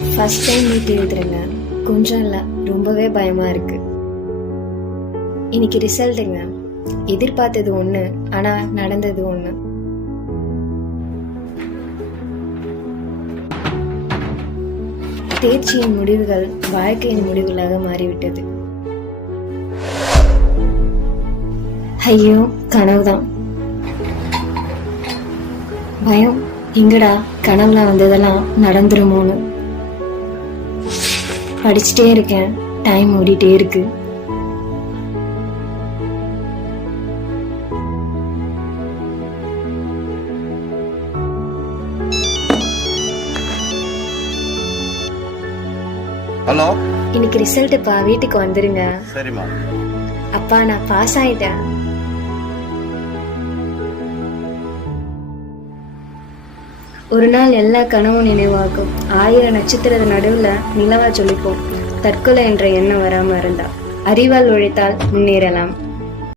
First time NEET எழுதுறேங்க. கொஞ்சம் இல்லை, ரொம்பவே பயமா இருக்கு. இன்னைக்கு ரிசல்ட்டுங்க. எதிர்பார்த்தது ஒன்று, ஆனால் நடந்தது ஒன்று. தேர்ச்சியின் முடிவுகள் வாழ்க்கையின் முடிவுகளாக மாறிவிட்டது. ஐயோ, கனவுதான். பயம், எங்கடா கனவுல வந்ததெல்லாம் நடந்துருமோன்னு. படிச்சுட்டே இருக்கேன், டைம் ஓடிட்டே இருக்கு. ஹலோ, இன்னைக்கு ரிசல்ட்டுப்பா, வீட்டுக்கு வந்துருங்க. சரிம்மா. அப்பா, நான் பாஸ் ஆயிட்டேன். ஒரு நாள் எல்லா கனவும் நினைவாக்கும். 1000 நட்சத்திர நடுவுல நிலவா சொல்லிப்போம். தற்கொலை என்ற எண்ணம் வராம இருந்தா அறிவால் உழைத்தால் முன்னேறலாம்.